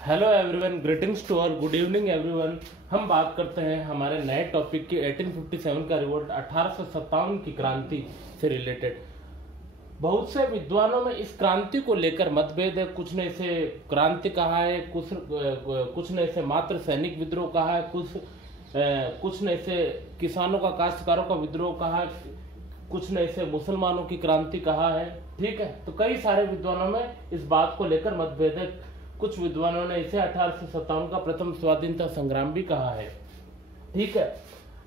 Hello everyone, greetings to all, good evening everyone. हम बात करते हैं हमारे नए टॉपिक की 1857 का रिवोल्ट, 1857 की क्रांति से रिलेटेड। बहुत से विद्वानों में इस क्रांति को लेकर मतभेद है। कुछ ने इसे क्रांति कहा है, कुछ ने इसे मात्र सैनिक विद्रोह कहा है, कुछ ने इसे किसानों का, काश्तकारों का विद्रोह कहा है, कुछ ने इसे मुसलमानों की क्रांति कहा है। ठीक है, तो कई सारे विद्वानों में इस बात को लेकर मतभेद है। कुछ विद्वानों ने इसे 1857 का प्रथम स्वाधीनता संग्राम भी कहा है। ठीक है,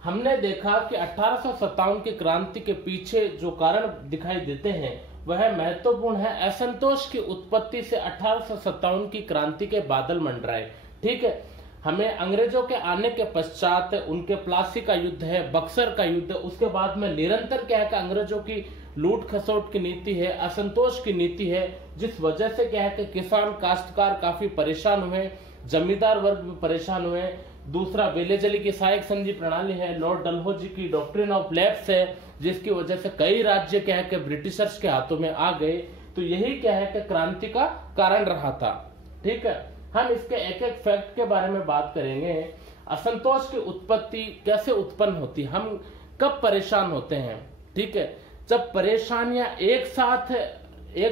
हमने देखा कि 1857 की क्रांति के पीछे जो कारण दिखाई देते हैं वह महत्वपूर्ण है। असंतोष की उत्पत्ति से 1857 की क्रांति के बादल मंडराए। ठीक है, हमें अंग्रेजों के आने के पश्चात उनके प्लासी का युद्ध है, बक्सर का युद्ध, उसके बाद में निरंतर क्या है कि अंग्रेजों की लूट खसोट की नीति है, असंतोष की नीति है, जिस वजह से क्या है कि किसान काश्तकार काफी परेशान हुए, जमींदार वर्ग भी परेशान हुए। दूसरा वेलेजली की सहायक संधि प्रणाली है, लॉर्ड डलहौजी की डॉक्ट्रिन ऑफ लैप्स है, जिसकी वजह से कई राज्य क्या है कि ब्रिटिशर्स के हाथों में आ गए। तो यही क्या है कि क्रांति का कारण रहा था। ठीक है, हम इसके एक एक फैक्ट के बारे में बात करेंगे। असंतोष की उत्पत्ति कैसे उत्पन्न होती, हम कब परेशान होते हैं। ठीक है, जब परेशानियां एक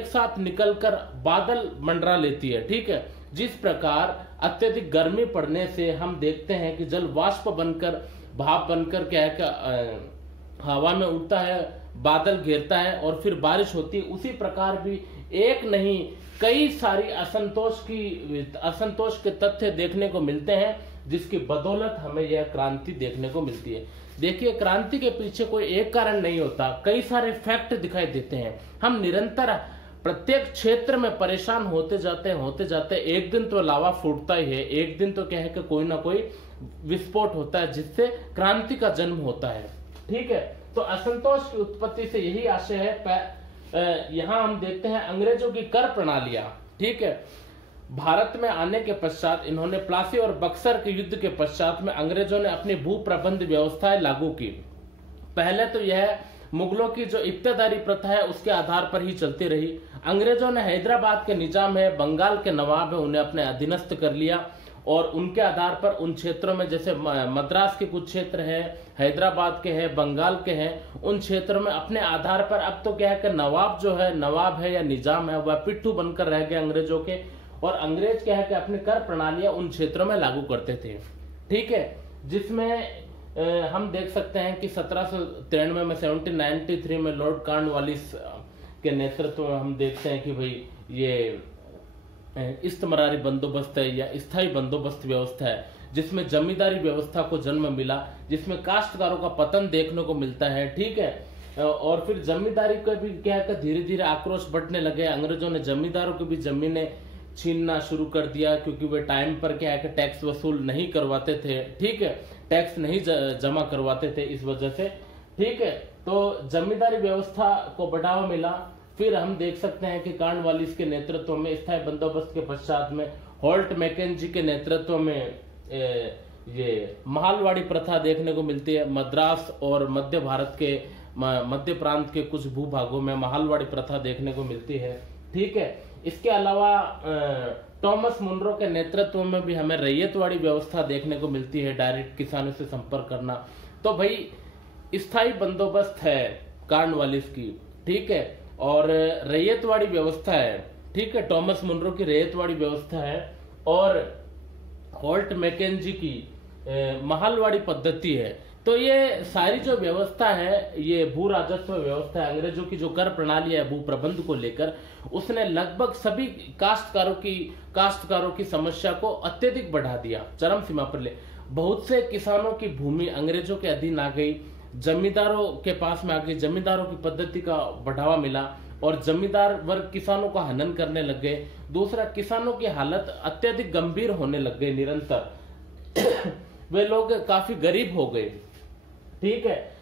साथ निकलकर बादल मंडरा लेती है। ठीक है, जिस प्रकार अत्यधिक गर्मी पड़ने से हम देखते हैं कि जल वाष्प बनकर, भाप बनकर क्या है कि हवा में उड़ता है, बादल घेरता है और फिर बारिश होती है। उसी प्रकार भी एक नहीं कई सारी असंतोष के तथ्य देखने को मिलते हैं, जिसकी बदौलत हमें यह क्रांति देखने को मिलती है। देखिए, क्रांति के पीछे कोई एक कारण नहीं होता, कई सारे फैक्ट दिखाई देते हैं। हम निरंतर प्रत्येक क्षेत्र में परेशान होते जाते एक दिन तो लावा फूटता ही है, एक दिन तो क्या है कि कोई ना कोई विस्फोट होता है, जिससे क्रांति का जन्म होता है। ठीक है, तो असंतोष की उत्पत्ति से यही आशय है। यहां हम देखते हैं अंग्रेजों की कर प्रणालियां। ठीक है, भारत में आने के पश्चात इन्होंने प्लासी और बक्सर के युद्ध के पश्चात में अंग्रेजों ने अपनी भू प्रबंध व्यवस्थाएं लागू की। पहले तो यह मुगलों की जो इब्तदारी प्रथा है उसके आधार पर ही चलती रही। अंग्रेजों ने हैदराबाद के निजाम है, बंगाल के नवाब है, उन्हें अपने अधीनस्थ कर लिया और उनके आधार पर उन क्षेत्रों में, जैसे मद्रास के कुछ क्षेत्र है, हैदराबाद के हैं, बंगाल के हैं, उन क्षेत्रों में अपने आधार पर अब तो क्या है कि नवाब है या निजाम है, वह पिट्ठू बनकर रह गए अंग्रेजों के। और अंग्रेज क्या है कि अपनी कर प्रणालियां उन क्षेत्रों में लागू करते थे। ठीक है, जिसमें हम देख सकते हैं कि 1793 में 1793 में लॉर्ड कॉर्नवालिस के नेतृत्व में हम देखते हैं कि भाई ये इस्तमरारी बंदोबस्त है या स्थायी बंदोबस्त व्यवस्था है, जिसमें जमींदारी व्यवस्था को जन्म मिला, जिसमें काश्तकारों का पतन देखने को मिलता है। ठीक है, और फिर जमींदारी का भी क्या है कि धीरे धीरे आक्रोश बढ़ने लगे। अंग्रेजों ने जमींदारों की भी जमीनें छीनना शुरू कर दिया, क्योंकि वे टाइम पर क्या है कि टैक्स वसूल नहीं करवाते थे। ठीक है, टैक्स नहीं जमा करवाते थे इस वजह से। ठीक है, तो जमींदारी व्यवस्था को बढ़ावा मिला। फिर हम देख सकते हैं कि कॉर्नवालिस के नेतृत्व में स्थायी बंदोबस्त के पश्चात में होल्ट मैकेंजी के नेतृत्व में ये महालवाड़ी प्रथा देखने को मिलती है। मद्रास और मध्य भारत के मध्य प्रांत के कुछ भूभागों में महालवाड़ी प्रथा देखने को मिलती है। ठीक है, इसके अलावा टॉमस मुनरो के नेतृत्व में भी हमें रैयतवाड़ी व्यवस्था देखने को मिलती है, डायरेक्ट किसानों से संपर्क करना। तो भाई स्थायी बंदोबस्त है कॉर्नवालिस की। ठीक है, और रैयतवाड़ी व्यवस्था है। ठीक है, टॉमस मुनरो की रैयतवाड़ी व्यवस्था है और होल्ट मैकेंजी की महालवाड़ी पद्धति है। तो ये सारी जो व्यवस्था है, ये भू राजस्व व्यवस्था है, अंग्रेजों की जो कर प्रणाली है भू प्रबंध को लेकर, उसने लगभग सभी काश्तकारों की समस्या को अत्यधिक बढ़ा दिया, चरम सीमा पर ले। बहुत से किसानों की भूमि अंग्रेजों के अधीन आ गई, जमींदारों के पास में आ गई, जमींदारों की पद्धति का बढ़ावा मिला और जमींदार वर्ग किसानों का हनन करने लग गए। दूसरा, किसानों की हालत अत्यधिक गंभीर होने लग गई निरंतर वे लोग काफी गरीब हो गए। ठीक है,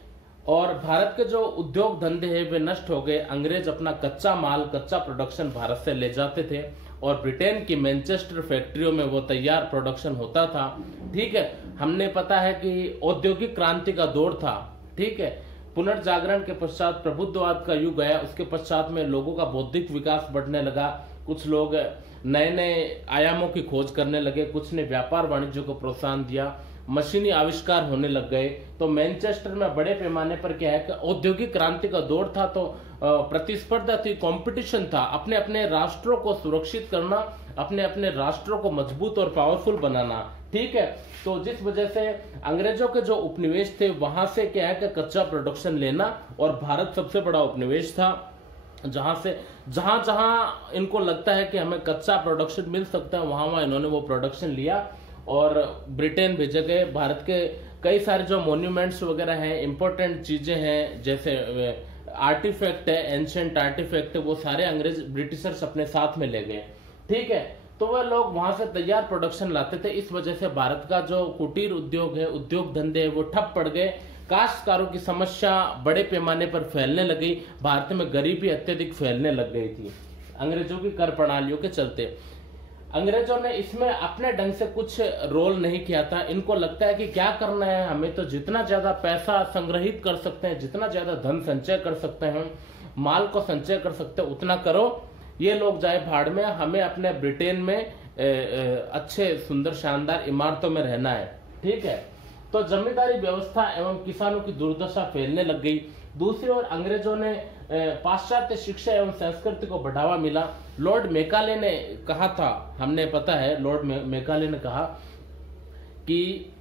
और भारत के जो उद्योग धंधे हैं वे नष्ट हो गए। अंग्रेज अपना कच्चा प्रोडक्शन भारत से ले जाते थे और ब्रिटेन की मैनचेस्टर फैक्ट्रियों में वो तैयार प्रोडक्शन होता था। ठीक है, हमने पता है कि औद्योगिक क्रांति का दौर था। ठीक है, पुनर्जागरण के पश्चात प्रबुद्धवाद का युग आया, उसके पश्चात में लोगों का बौद्धिक विकास बढ़ने लगा, कुछ लोग नए नए आयामों की खोज करने लगे, कुछ ने व्यापार वाणिज्य को प्रोत्साहन दिया, मशीनी आविष्कार होने लग गए। तो मैनचेस्टर में बड़े पैमाने पर क्या है कि औद्योगिक क्रांति का दौर था, तो प्रतिस्पर्धा थी, कंपटीशन था, अपने अपने राष्ट्रों को सुरक्षित करना, अपने अपने राष्ट्रों को मजबूत और पावरफुल बनाना। ठीक है, तो जिस वजह से अंग्रेजों के जो उपनिवेश थे वहां से क्या है कि कच्चा प्रोडक्शन लेना, और भारत सबसे बड़ा उपनिवेश था जहां से जहां जहां इनको लगता है कि हमें कच्चा प्रोडक्शन मिल सकता है वहां वहां इन्होंने वो प्रोडक्शन लिया और ब्रिटेन भेजे गए। भारत के कई सारे जो मॉन्यूमेंट्स वगैरह हैं, इंपॉर्टेंट चीजें हैं, जैसे आर्टिफैक्ट है, एंशिएंट आर्टिफैक्ट है, वो सारे अंग्रेज ब्रिटिशर्स अपने साथ में ले गए। ठीक है, तो वह लोग वहां से तैयार प्रोडक्शन लाते थे। इस वजह से भारत का जो कुटीर उद्योग है, उद्योग धंधे है, वो ठप पड़ गए। काश्तकारों की समस्या बड़े पैमाने पर फैलने लगी। भारत में गरीबी अत्यधिक फैलने लग गई थी अंग्रेजों की कर प्रणालियों के चलते। अंग्रेजों ने इसमें अपने ढंग से कुछ रोल नहीं किया था। इनको लगता है कि क्या करना है, हमें तो जितना ज्यादा पैसा संग्रहित कर सकते हैं, जितना ज्यादा धन संचय कर सकते हैं, माल को संचय कर सकते हैं, उतना करो, ये लोग जाए भाड़ में, हमें अपने ब्रिटेन में अच्छे सुंदर शानदार इमारतों में रहना है। ठीक है, तो जमींदारी व्यवस्था एवं किसानों की दुर्दशा फैलने लग गई। दूसरी ओर अंग्रेजों ने पाश्चात्य शिक्षा एवं संस्कृति को बढ़ावा मिला। लॉर्ड मैकाले ने कहा था, हमने पता है, लॉर्ड मैकाले ने कहा कि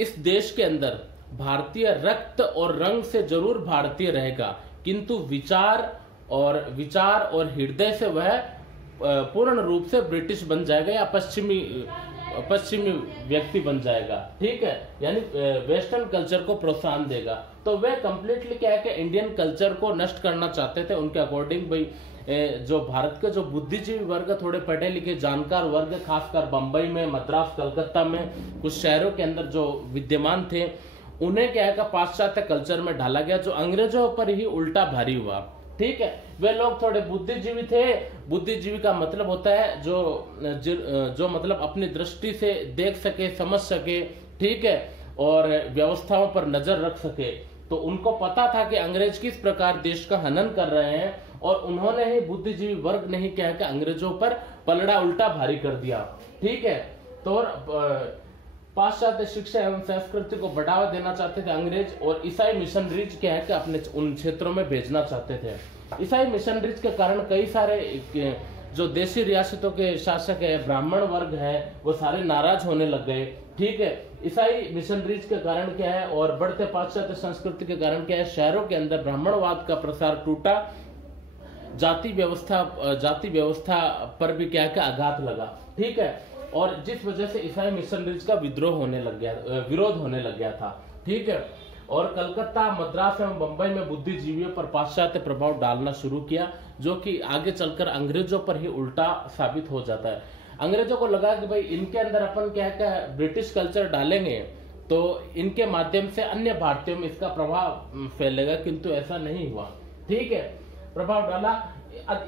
इस देश के अंदर भारतीय रक्त और रंग से जरूर भारतीय रहेगा, किंतु विचार और हृदय से वह पूर्ण रूप से ब्रिटिश बन जाएगा या पश्चिमी व्यक्ति बन जाएगा। ठीक है, यानी वेस्टर्न कल्चर को प्रोत्साहन देगा। तो वे कंप्लीटली क्या है कि इंडियन कल्चर को नष्ट करना चाहते थे। उनके अकॉर्डिंग भाई जो भारत के जो बुद्धिजीवी वर्ग, थोड़े पढ़े लिखे जानकार वर्ग, खासकर बंबई में, मद्रास, कलकत्ता में, कुछ शहरों के अंदर जो विद्यमान थे, उन्हें क्या है कि पाश्चात्य कल्चर में डाला गया, जो अंग्रेजों पर ही उल्टा भारी हुआ। ठीक है, वे लोग थोड़े बुद्धिजीवी थे। बुद्धिजीवी का मतलब होता है जो मतलब अपनी दृष्टि से देख सके, समझ सके, ठीक है, और व्यवस्थाओं पर नजर रख सके। तो उनको पता था कि अंग्रेज किस प्रकार देश का हनन कर रहे हैं, और उन्होंने ही, बुद्धिजीवी वर्ग ने ही क्या है कि अंग्रेजों पर पलड़ा उल्टा भारी कर दिया। ठीक है, तो पाश्चात्य शिक्षा एवं संस्कृति को बढ़ावा देना चाहते थे अंग्रेज, और ईसाई मिशनरीज क्या है कि अपने उन क्षेत्रों में भेजना चाहते थे। ईसाई मिशनरीज के कारण कई सारे जो देशी रियासतों के शासक है, ब्राह्मण वर्ग है, वो सारे नाराज होने लग गए। ठीक है, ईसाई मिशनरीज के कारण क्या है, और बढ़ते पाश्चात्य संस्कृति के कारण क्या है, शहरों के अंदर ब्राह्मणवाद का प्रसार टूटा, जाति व्यवस्था पर भी क्या है कि आघात लगा। ठीक है, और जिस वजह से ईसाई मिशनरीज का विरोध होने लग गया था। ठीक है, और कलकत्ता, मद्रास एवं बंबई में बुद्धिजीवियों पर पाश्चात्य प्रभाव डालना शुरू किया, जो कि आगे चलकर अंग्रेजों पर ही उल्टा साबित हो जाता है। अंग्रेजों को लगा कि भाई इनके अंदर अपन क्या है ब्रिटिश कल्चर डालेंगे तो इनके माध्यम से अन्य भारतीयों में इसका प्रभाव फैलेगा, किंतु ऐसा नहीं हुआ। ठीक है, प्रभाव डाला।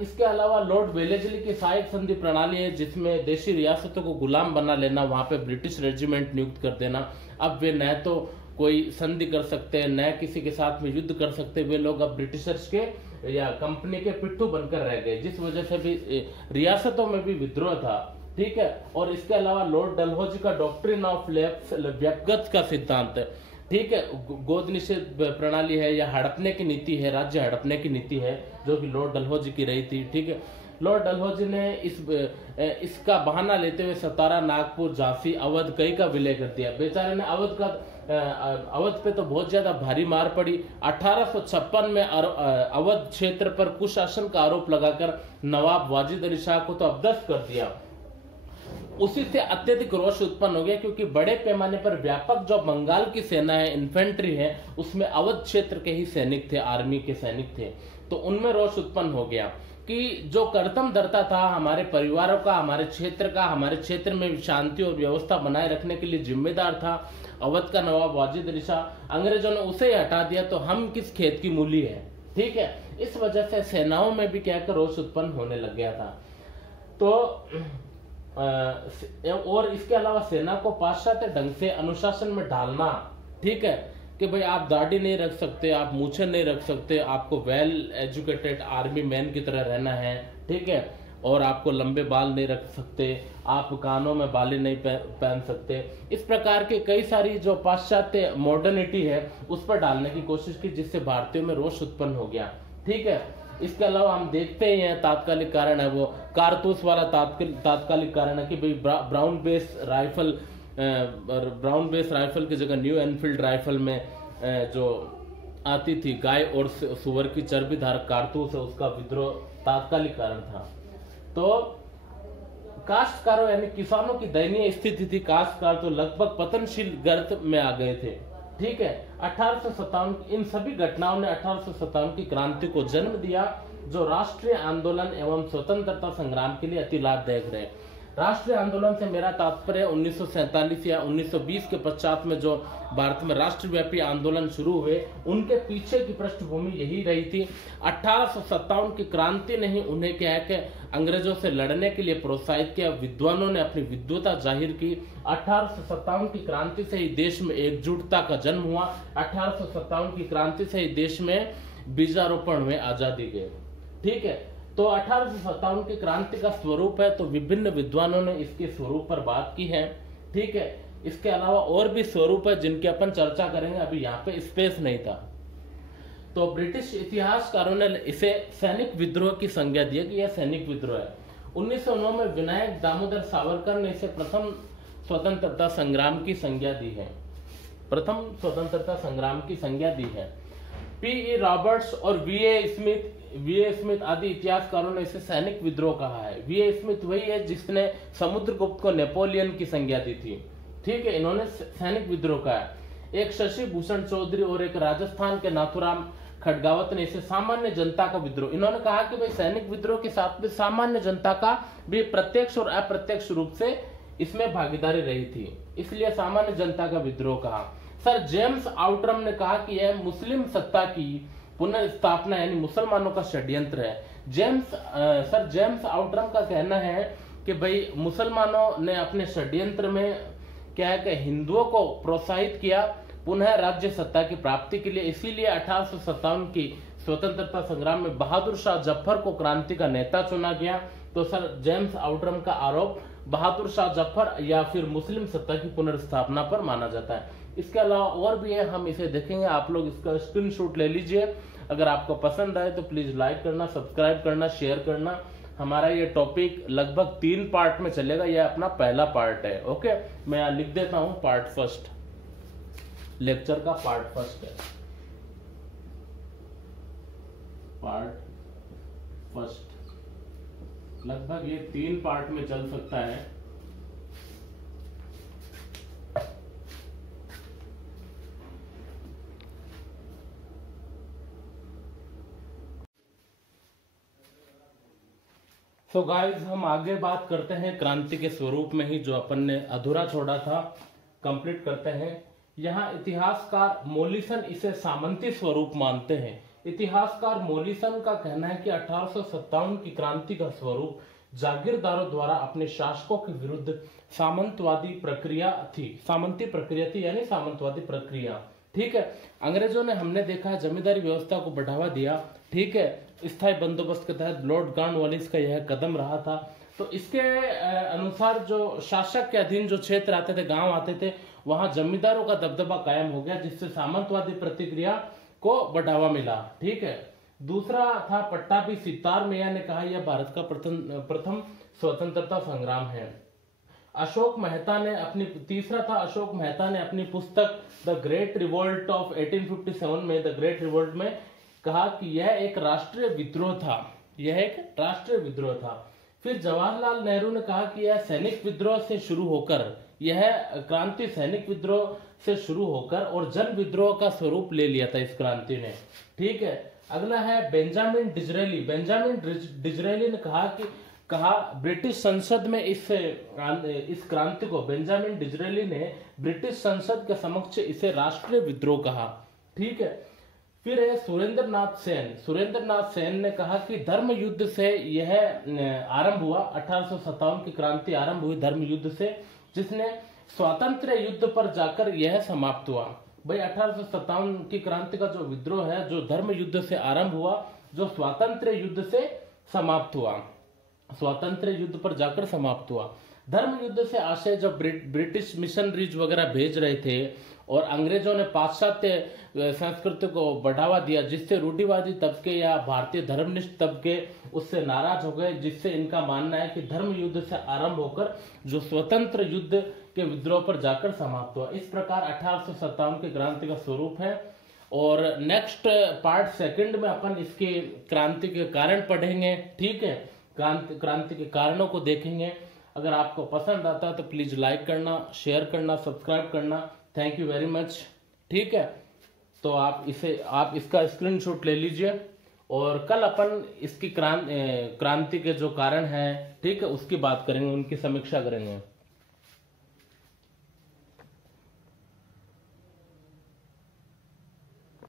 इसके अलावा लॉर्ड वेलेस्ली की सहायक संधि प्रणाली है, जिसमें देशी रियासतों को गुलाम बना लेना, वहां पे ब्रिटिश रेजिमेंट नियुक्त कर देना। अब वे न तो कोई संधि कर सकते हैं, न किसी के साथ में युद्ध कर सकते, वे लोग अब ब्रिटिशर्स के या कंपनी के पिट्ठू बनकर रह गए, जिस वजह से भी रियासतों में भी विद्रोह था। ठीक है, और इसके अलावा लॉर्ड डलहौजी का डॉक्ट्रिन ऑफ व्यक्तिगत का सिद्धांत है। ठीक है, गोद निषेध प्रणाली है, या हड़पने की नीति है, राज्य हड़पने की नीति है, जो कि लॉर्ड डलहौजी की रही थी। ठीक है, लॉर्ड डलहौजी ने इसका बहाना लेते हुए सतारा, नागपुर, झांसी, अवध कई का विलय कर दिया। बेचारे ने अवध पे तो बहुत ज्यादा भारी मार पड़ी। 1856 में अवध क्षेत्र पर कुशासन का आरोप लगाकर नवाब वाजिद अली शाह को तो अवदस्त कर दिया। उसी से अत्यधिक रोष उत्पन्न हो गया, क्योंकि बड़े पैमाने पर व्यापक जो बंगाल की सेना है, इन्फेंट्री है, उसमें अवध क्षेत्र के ही सैनिक थे, आर्मी के सैनिक थे। तो उनमें रोष उत्पन्न हो गया कि जो करतम धरता था हमारे परिवारों का, हमारे क्षेत्र का, हमारे क्षेत्र में शांति और व्यवस्था बनाए रखने के लिए जिम्मेदार था अवध का नवाब वाजिद अली शाह, अंग्रेजों ने उसे ही हटा दिया, तो हम किस खेत की मूली है। ठीक है, इस वजह से सेनाओं में भी क्या रोष उत्पन्न होने लग गया था। तो और इसके अलावा सेना को पाश्चात्य ढंग से अनुशासन में डालना। ठीक है, कि भाई आप दाढ़ी नहीं रख सकते, आप मूछें नहीं रख सकते, आपको वेल एजुकेटेड आर्मी मैन की तरह रहना है। ठीक है, और आपको लंबे बाल नहीं रख सकते, आप कानों में बाली नहीं पहन सकते। इस प्रकार के कई सारी जो पाश्चात्य मॉडर्निटी है उस पर डालने की कोशिश की, जिससे भारतीयों में रोष उत्पन्न हो गया। ठीक है, इसके अलावा हम देखते ही हैं तात्कालिक कारण है वो कारतूस वाला तात्कालिक कारण है कि भाई ब्राउन बेस राइफल की जगह न्यू एनफील्ड राइफल में जो आती थी गाय और सुअर की चर्बी धारक कारतूस है, उसका विद्रोह तात्कालिक कारण था। तो काश्तकारों यानी किसानों की दयनीय स्थिति थी। काश्तकार तो लगभग पतनशील गर्त में आ गए थे। ठीक है, 1857 इन सभी घटनाओं ने 1857 की क्रांति को जन्म दिया, जो राष्ट्रीय आंदोलन एवं स्वतंत्रता संग्राम के लिए अति लाभदायक रहे। राष्ट्रीय आंदोलन से मेरा तात्पर्य 1947 या 1920 के पश्चात में जो भारत में राष्ट्रव्यापी आंदोलन शुरू हुए, उनके पीछे की पृष्ठभूमि यही रही थी। 1857 की क्रांति ने ही उन्हें क्या है कि अंग्रेजों से लड़ने के लिए प्रोत्साहित किया। विद्वानों ने अपनी विद्वता जाहिर की। 1857 की क्रांति से ही देश में एकजुटता का जन्म हुआ। 1857 की क्रांति से ही देश में बीजारोपण हुए, आजादी के। ठीक है, तो 1857 की क्रांति का स्वरूप है, तो विभिन्न विद्वानों ने इसके स्वरूप पर बात की है। ठीक है, इसके अलावा और भी स्वरूप है जिनकी अपन चर्चा करेंगे, अभी यहाँ पे स्पेस नहीं था। तो ब्रिटिश इतिहासकारों ने इसे सैनिक विद्रोह की संज्ञा दी कि यह सैनिक विद्रोह है। 1909 में विनायक दामोदर सावरकर ने इसे प्रथम स्वतंत्रता संग्राम की संज्ञा दी है। प्रथम स्वतंत्रता संग्राम की संज्ञा दी है। P.E. रॉबर्ट्स और वी.ए. स्मिथ आदि इतिहासकारों ने इसे सैनिक विद्रोह कहा है। वी.ए. स्मिथ वही है जिसने समुद्रगुप्त को नेपोलियन की संज्ञा दी थी। ठीक है, इन्होंने सैनिक विद्रोह कहा है। एक शशि भूषण चौधरी और एक राजस्थान के नाथुराम खडगावत ने इसे सामान्य जनता का विद्रोह। इन्होंने कहा कि भाई सैनिक विद्रोह के साथ में सामान्य जनता का भी प्रत्यक्ष और अप्रत्यक्ष रूप से इसमें भागीदारी रही थी, इसलिए सामान्य जनता का विद्रोह कहा। सर जेम्स आउटरम ने कहा कि यह मुस्लिम सत्ता की पुनर्स्थापना यानी मुसलमानों का षड्यंत्र है। सर जेम्स आउटरम का कहना है कि भाई मुसलमानों ने अपने षड्यंत्र में क्या है कि हिंदुओं को प्रोत्साहित किया पुनः राज्य सत्ता की प्राप्ति के लिए, इसीलिए 1857 की स्वतंत्रता संग्राम में बहादुर शाह जफर को क्रांति का नेता चुना गया। तो सर जेम्स आउटरम का आरोप बहादुर शाह जफर या फिर मुस्लिम सत्ता की पुनर्स्थापना पर माना जाता है। इसके अलावा और भी है, हम इसे देखेंगे। आप लोग इसका स्क्रीनशॉट ले लीजिए। अगर आपको पसंद आए तो प्लीज लाइक करना, सब्सक्राइब करना, शेयर करना। हमारा ये टॉपिक लगभग 3 पार्ट में चलेगा, यह अपना पहला पार्ट है। ओके, मैं यहाँ लिख देता हूँ पार्ट फर्स्ट, लेक्चर का पार्ट फर्स्ट है। पार्ट फर्स्ट लगभग ये 3 पार्ट में चल सकता है। तो गाइस हम आगे बात करते हैं क्रांति के स्वरूप में ही, जो अपन ने अधूरा छोड़ा था कंप्लीट करते हैं। यहाँ इतिहासकार मोलिसन इसे सामंती स्वरूप मानते हैं। इतिहासकार मोलिसन का कहना है कि 1857 की क्रांति का स्वरूप जागीरदारों द्वारा अपने शासकों के विरुद्ध सामंतवादी प्रक्रिया थी। सामंती प्रक्रिया थी यानी सामंतवादी प्रक्रिया। ठीक है, अंग्रेजों ने हमने देखा है जमींदारी व्यवस्था को बढ़ावा दिया। ठीक है, स्थायी बंदोबस्त के तहत लॉर्ड कॉर्नवालिस का यह कदम रहा था। तो इसके अनुसार जो शासक के अधीन जो क्षेत्र आते थे, गांव आते थे, वहां जमींदारों का दबदबा कायम हो गया, जिससे सामंतवादी प्रतिक्रिया को बढ़ावा मिला। ठीक है, दूसरा था पट्टाभी सितार मैया ने कहा यह भारत का प्रथम स्वतंत्रता संग्राम है। अशोक मेहता ने अपनी पुस्तक द ग्रेट रिवोल्ट ऑफ 1857 में द ग्रेट रिवोल्ट में कहा कि यह एक राष्ट्रीय विद्रोह था। यह एक राष्ट्रीय विद्रोह था। फिर जवाहरलाल नेहरू ने कहा कि यह सैनिक विद्रोह से शुरू होकर, यह क्रांति सैनिक विद्रोह से शुरू होकर और जन विद्रोह का स्वरूप ले लिया था इस क्रांति ने। ठीक है, अगला है बेंजामिन डिजरेली। बेंजामिन डिजरेली ने कहा ब्रिटिश संसद में इस क्रांति को, बेंजामिन डिजरेली ने ब्रिटिश संसद के समक्ष इसे राष्ट्रीय विद्रोह कहा। ठीक है, फिर है सुरेंद्र नाथ सेन ने कहा कि धर्म युद्ध से यह आरंभ हुआ। 1857 की क्रांति आरंभ हुई धर्म युद्ध से, जिसने स्वातंत्र्य युद्ध पर जाकर यह समाप्त हुआ। भाई 1857 की क्रांति का जो विद्रोह है, जो धर्म युद्ध से आरंभ हुआ, जो स्वातंत्र्य युद्ध से समाप्त हुआ। स्वातंत्र युद्ध पर जाकर समाप्त हुआ। धर्म युद्ध से आशय जब ब्रिटिश मिशनरीज वगैरह भेज रहे थे और अंग्रेजों ने पाश्चात्य संस्कृति को बढ़ावा दिया, जिससे रूढ़िवादी तबके या भारतीय धर्मनिष्ठ तबके उससे नाराज हो गए, जिससे इनका मानना है कि धर्म युद्ध से आरंभ होकर जो स्वतंत्र युद्ध के विद्रोह पर जाकर समाप्त हुआ। इस प्रकार 1857 की क्रांति का स्वरूप है। और नेक्स्ट पार्ट सेकंड में अपन इसके क्रांति के कारण पढ़ेंगे, ठीक है, क्रांति के कारणों को देखेंगे। अगर आपको पसंद आता है तो प्लीज लाइक करना, शेयर करना, सब्सक्राइब करना। थैंक यू वेरी मच, ठीक है। तो आप इसका स्क्रीनशॉट ले लीजिए और कल अपन इसकी क्रांति के जो कारण है, ठीक है, उसकी बात करेंगे, उनकी समीक्षा करेंगे।